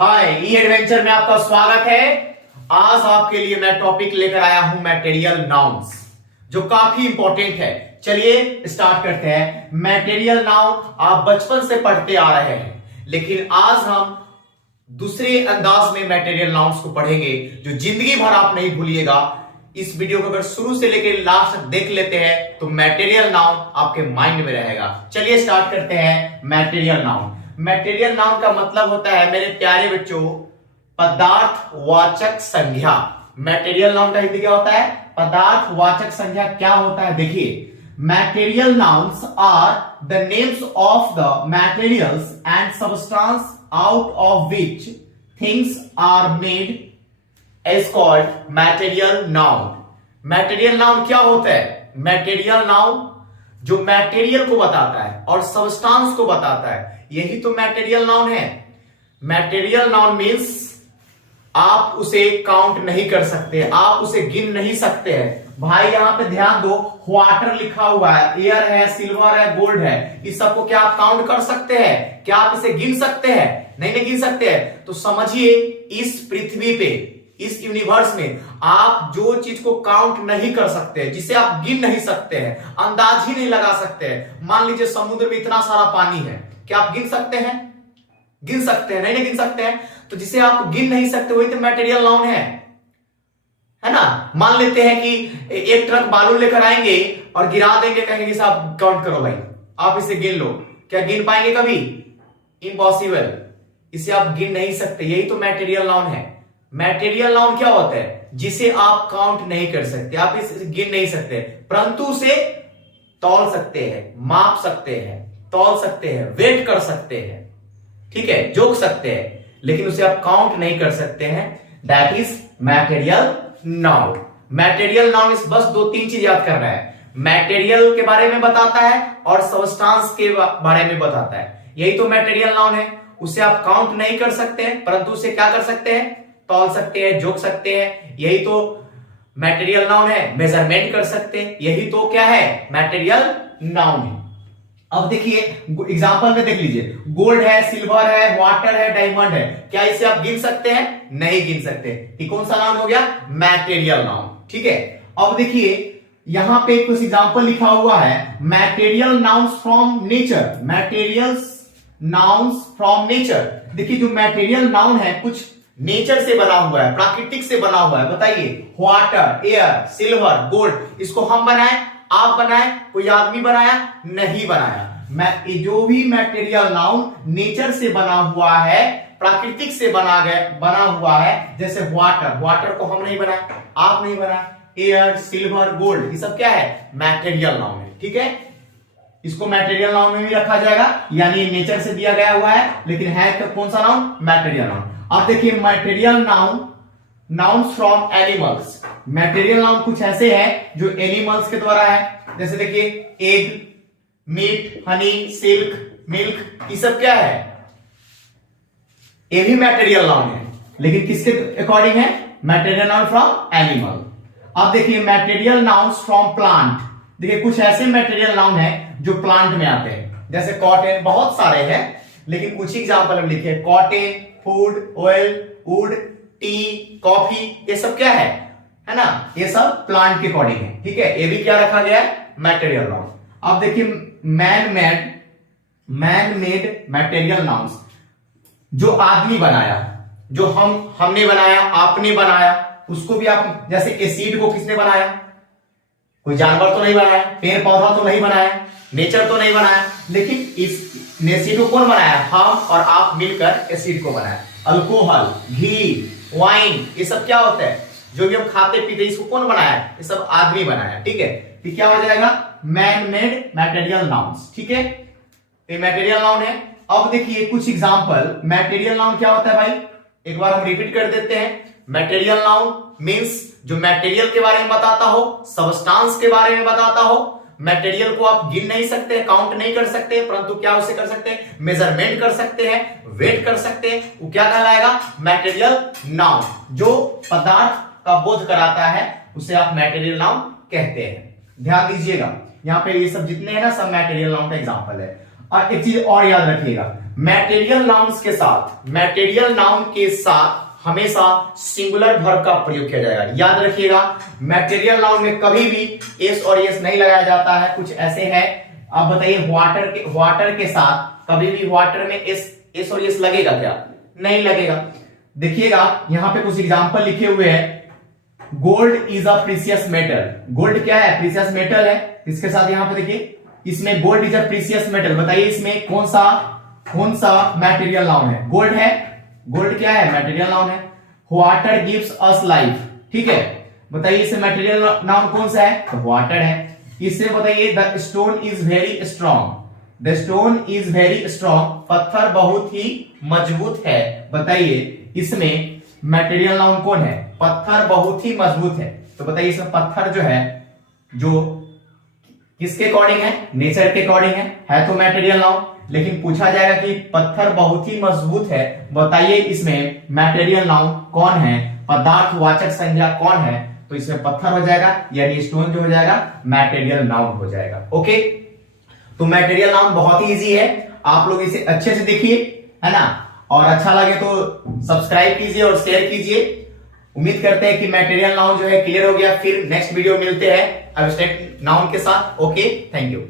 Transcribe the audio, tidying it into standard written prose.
हाय, ई adventure में आपका स्वागत है। आज आपके लिए मैं टॉपिक लेकर आया हूं मटेरियल नाउन्स, जो काफी इंपॉर्टेंट है। चलिए स्टार्ट करते हैं। मटेरियल नाउन आप बचपन से पढ़ते आ रहे हैं, लेकिन आज हम दूसरे अंदाज में मटेरियल नाउन्स को पढ़ेंगे जो जिंदगी भर आप नहीं भूलिएगा। इस वीडियो को अगर शुरू से लेकर लास्ट तक देख लेते हैं तो मटेरियल नाउन आपके माइंड में रहेगा। चलिए स्टार्ट करते हैं। मटेरियल नाउन, मटेरियल नाउन का मतलब होता है मेरे प्यारे बच्चों पदार्थवाचक संज्ञा। मटेरियल नाउन का हिंदी क्या होता है? पदार्थवाचक संज्ञा। क्या होता है देखिए, material nouns are the names of the materials and substance out of which things are made is called material noun। material noun क्या होता है? material noun जो मटेरियल को बताता है और सबस्टांस को बताता है, यही तो मटेरियल नाउन है। मटेरियल नाउन मीन्स आप उसे काउंट नहीं कर सकते, आप उसे गिन नहीं सकते हैं। भाई यहां पे ध्यान दो, वाटर लिखा हुआ है, एयर है, सिल्वर है, गोल्ड है, इस सबको क्या आप काउंट कर सकते हैं? क्या आप इसे गिन सकते हैं? नहीं गिन सकते हैं। तो समझिए, इस पृथ्वी पे, इस यूनिवर्स में आप जो चीज को काउंट नहीं कर सकते, जिसे आप गिन नहीं सकते हैं, अंदाज ही नहीं लगा सकते हैं। मान लीजिए समुद्र में इतना सारा पानी है, क्या आप गिन सकते हैं? गिन सकते हैं? नहीं गिन सकते हैं। तो जिसे आप गिन नहीं सकते वही तो मटेरियल नाउन है ना। मान लेते हैं कि एक ट्रक बालू लेकर आएंगे और गिरा देंगे, कहेंगे साहब काउंट करो भाई, आप इसे गिन लो। क्या गिन पाएंगे कभी? इम्पॉसिबल। इसे आप गिन नहीं सकते, यही तो मटेरियल नाउन है। मटेरियल नाउन क्या होता है? जिसे आप काउंट नहीं कर सकते, आप इसे गिन नहीं सकते, परंतु उसे तौल सकते हैं, माप सकते हैं, तौल सकते हैं, वेट कर सकते हैं, ठीक है, जोक सकते हैं, लेकिन उसे आप काउंट नहीं कर सकते हैं। That is material noun. Material noun इस बस दो तीन चीज याद करना है। मटेरियल के बारे में बताता है और सबस्टांस के बारे में बताता है, यही तो मटेरियल नाउन है। उसे आप काउंट नहीं कर सकते हैं, परंतु उसे क्या कर सकते हैं? तौल सकते हैं, जोक सकते हैं, यही तो मटेरियल नाउन है। मेजरमेंट कर सकते हैं, यही तो क्या है? मटेरियल नाउन है। अब देखिए एग्जांपल में देख लीजिए, गोल्ड है, सिल्वर है, वाटर है, डायमंड है, क्या इसे आप गिन सकते हैं? नहीं गिन सकते। ये कौन सा नाउन हो गया? मटेरियल नाउन, ठीक है। अब देखिए यहां पे कुछ एग्जांपल लिखा हुआ है, material nouns from nature. Materials nouns from nature. देखिए जो मटेरियल नाउन है कुछ नेचर से बना हुआ है, प्राकृतिक से बना हुआ है। बताइए, वाटर, एयर, सिल्वर, गोल्ड, इसको हम बनाए, आप बनाए, कोई आदमी बनाया? नहीं बनाया। मैं जो भी मटेरियल नाउन नेचर से बना हुआ है, प्राकृतिक से बना हुआ है, जैसे वाटर, वाटर को हम नहीं बनाए, आप नहीं बनाए, एयर, सिल्वर, गोल्ड, ये सब क्या है? मटेरियल नाउन है, ठीक है। इसको मटेरियल नाउन में भी रखा जाएगा, यानी नेचर से दिया गया हुआ है, लेकिन है कौन सा नाउन? Material noun. अब देखिए material noun, nouns from animals. Material noun कुछ ऐसे हैं जो एनिमल्स के द्वारा है, जैसे देखिए egg, meat, honey, silk, milk, ये सब क्या है? ये भी मटेरियल नाउन है, लेकिन किसके अकॉर्डिंग है? Material noun from animal. अब देखिए मटेरियल नाउन्स फ्रॉम प्लांट। देखिए कुछ ऐसे मटेरियल नाउन है जो प्लांट में आते हैं, जैसे कॉटन, बहुत सारे हैं लेकिन कुछ एग्जांपल हम लिखे, cotton, food, oil, would, T, coffee, ये सब क्या है ना, ये सब प्लांट के अकॉर्डिंग है, ठीक है। ये भी क्या रखा गया है? Material noun. अब देखिए मैन मेड मटेरियल नाउन्स, जो आदमी बनाया, जो हमने बनाया, आपने बनाया, उसको भी आप, जैसे एसिड को किसने बनाया? कोई जानवर तो नहीं बनाया, पेड़ पौधा तो नहीं बनाया, नेचर तो नहीं बनाया, लेकिन इस एसिड को कौन बनाया? हम और आप मिलकर एसिड को बनाया। अल्कोहल, घी, वाइन, ये सब क्या होता है? जो भी हम खाते पीते, इसको कौन बनाया? ये सब आदमी बनाया, ठीक है। तो क्या हो जाएगा? मैन मेड मटेरियल नाउन्स, ठीक है। ये मटेरियल नाउन है। अब देखिए कुछ एग्जांपल, मटेरियल नाउन क्या होता है भाई? एक बार हम रिपीट कर देते हैं। मटेरियल नाउन मींस जो मटेरियल के बारे में बताता हो, सबस्टांस के बारे में बताता हो। मटेरियल को आप गिन नहीं सकते, काउंट नहीं कर सकते, परंतु क्या उसे कर सकते हैं? मेजरमेंट कर सकते हैं, वेट कर सकते हैं, वो क्या कहलाएगा? Material noun. जो पदार्थ का बोध कराता है उसे आप मटेरियल नाउन कहते हैं। ध्यान दीजिएगा, यहाँ पे ये सब जितने हैं ना, सब मटेरियल नाउन का एग्जांपल है। और एक चीज और याद रखिएगा, मटेरियल नाउन के साथ हमेशा सिंगुलर वर्ब का प्रयोग किया जाएगा। याद रखिएगा, मटेरियल नाउन में कभी भी एस और एस नहीं लगाया जाता है। कुछ ऐसे है, अब बताइए वाटर के साथ कभी भी वाटर में एस और एस लगेगा क्या? नहीं लगेगा। देखिएगा यहां पे कुछ एग्जांपल लिखे हुए हैं। Gold is a precious metal. Gold क्या है? प्रीशियस मेटल है। इसके साथ यहां पे देखिए, इसमें gold is a precious metal. बताइए इसमें कौन सा मटेरियल नाउन है? गोल्ड है। गोल्ड क्या है? मटेरियल नाउन है। वाटर गिव्स अस लाइफ, ठीक है। बताइए इसमें मटेरियल नाउन कौन सा है? तो वाटर है। इससे बताइए the stone is very strong. The stone is very strong, पत्थर बहुत ही मजबूत है। बताइए इसमें मटेरियल नाउन कौन है? पत्थर बहुत ही मजबूत है। तो बताइए इसमें पत्थर जो है, जो किसके अकॉर्डिंग है? नेचर के अकॉर्डिंग है तो मटेरियल नाउन। लेकिन पूछा जाएगा कि पत्थर बहुत ही मजबूत है, बताइए इसमें मटेरियल नाउन कौन है? पदार्थवाचक संज्ञा कौन है? तो इसमें पत्थर हो जाएगा, यानी स्टोन जो हो जाएगा मटेरियल नाउन हो जाएगा। ओके, तो मटेरियल नाउन बहुत ही इजी है, आप लोग इसे अच्छे से देखिए, है ना। और अच्छा लगे तो सब्सक्राइब कीजिए और शेयर कीजिए। उम्मीद करते हैं कि मटेरियल नाउन जो है क्लियर हो गया। फिर नेक्स्ट वीडियो मिलते हैं अब स्टेट नाउन के साथ। Okay, thank you.